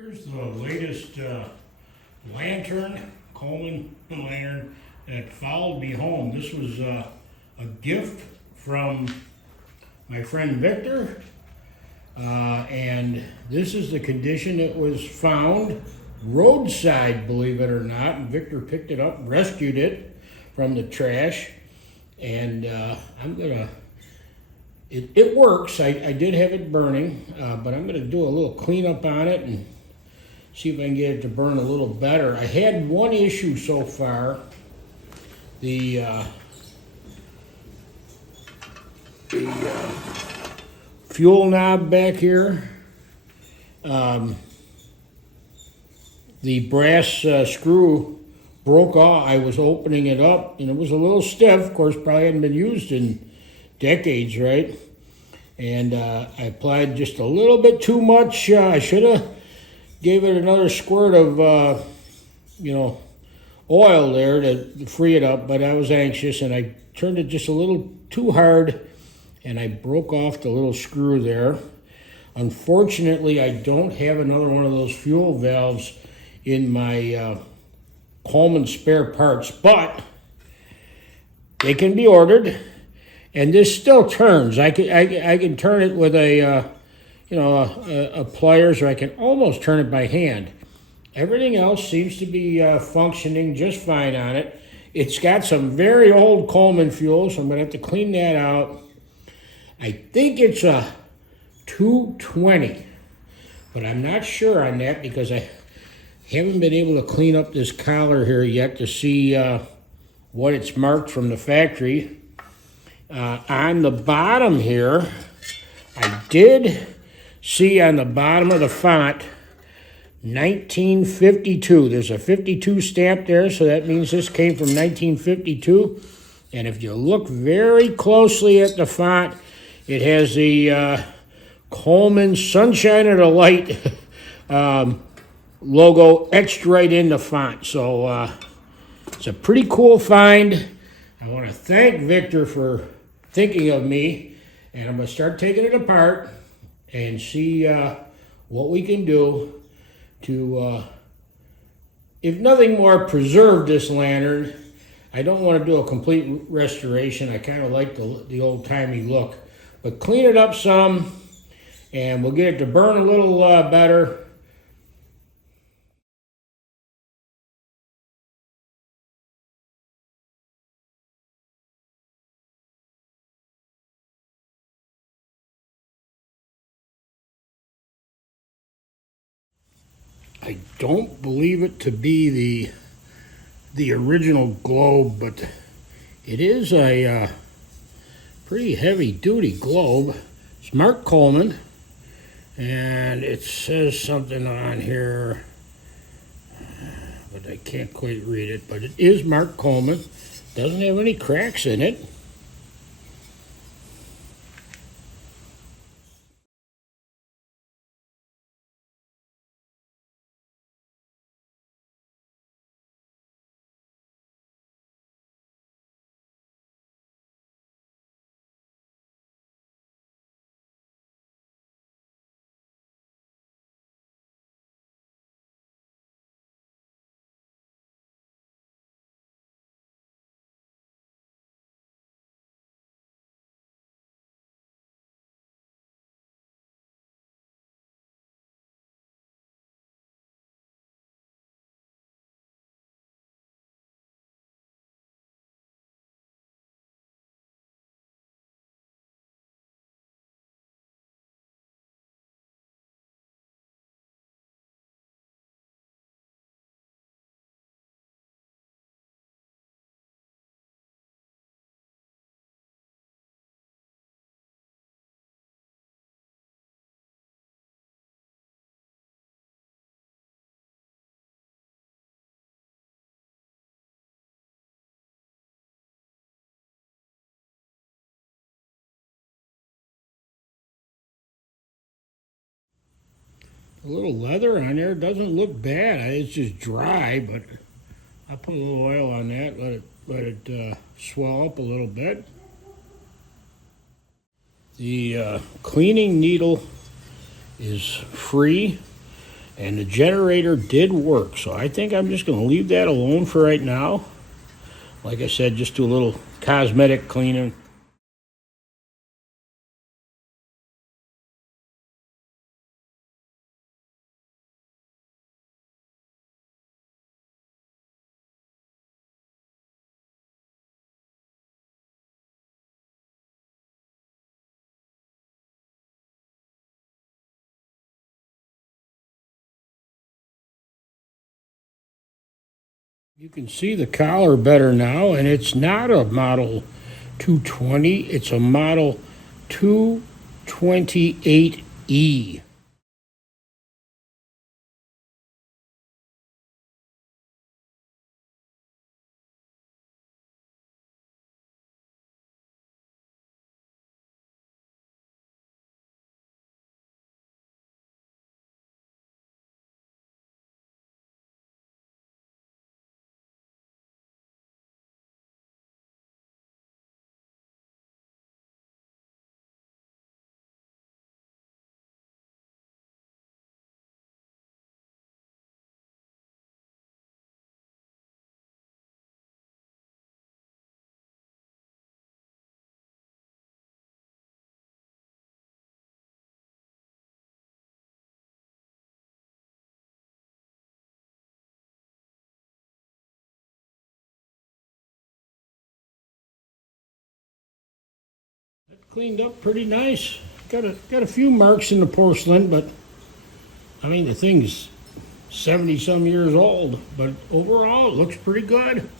Here's the latest lantern, Coleman lantern, that followed me home. This was a gift from my friend Victor, and this is the condition it was found. Roadside, believe it or not. And Victor picked it up, rescued it from the trash, and it works. I did have it burning, but I'm gonna do a little cleanup on it and see if I can get it to burn a little better. I had one issue so far. The fuel knob back here, the brass screw broke off. I was opening it up and it was a little stiff. Of course, probably hadn't been used in decades, right? And I applied just a little bit too much. I should have gave it another squirt of, oil there to free it up, but I was anxious and I turned it just a little too hard and I broke off the little screw there. Unfortunately, I don't have another one of those fuel valves in my Coleman spare parts, but they can be ordered, and this still turns. I can turn it with a pliers, or I can almost turn it by hand. Everything else seems to be functioning just fine on it. It's got some very old Coleman fuel, so I'm going to have to clean that out. I think it's a 220, but I'm not sure on that because I haven't been able to clean up this collar here yet to see what it's marked from the factory. On the bottom here, I did see on the bottom of the font 1952. There's a 52 stamp there, so that means this came from 1952. And if you look very closely at the font, it has the Coleman Sunshine of the Light logo etched right in the font. So it's a pretty cool find. I want to thank Victor for thinking of me, and I'm going to start taking it apart and see what we can do to, if nothing more, preserve this lantern. I don't want to do a complete restoration. I kind of like the old-timey look. But clean it up some, and we'll get it to burn a little better. I don't believe it to be the original globe, but it is a pretty heavy-duty globe. It's marked Coleman, and it says something on here, but I can't quite read it, but it is marked Coleman. Doesn't have any cracks in it. A little leather on there doesn't look bad. It's just dry, but I'll put a little oil on that, let it swell up a little bit. The cleaning needle is free, And the generator did work, so I think I'm just going to leave that alone for right now. Like I said, just do a little cosmetic cleaning. You can see the collar better now, and it's not a Model 220, it's a Model 228E. Cleaned up pretty nice. Got a few marks in the porcelain, but I mean the thing's 70 some years old, but overall it looks pretty good.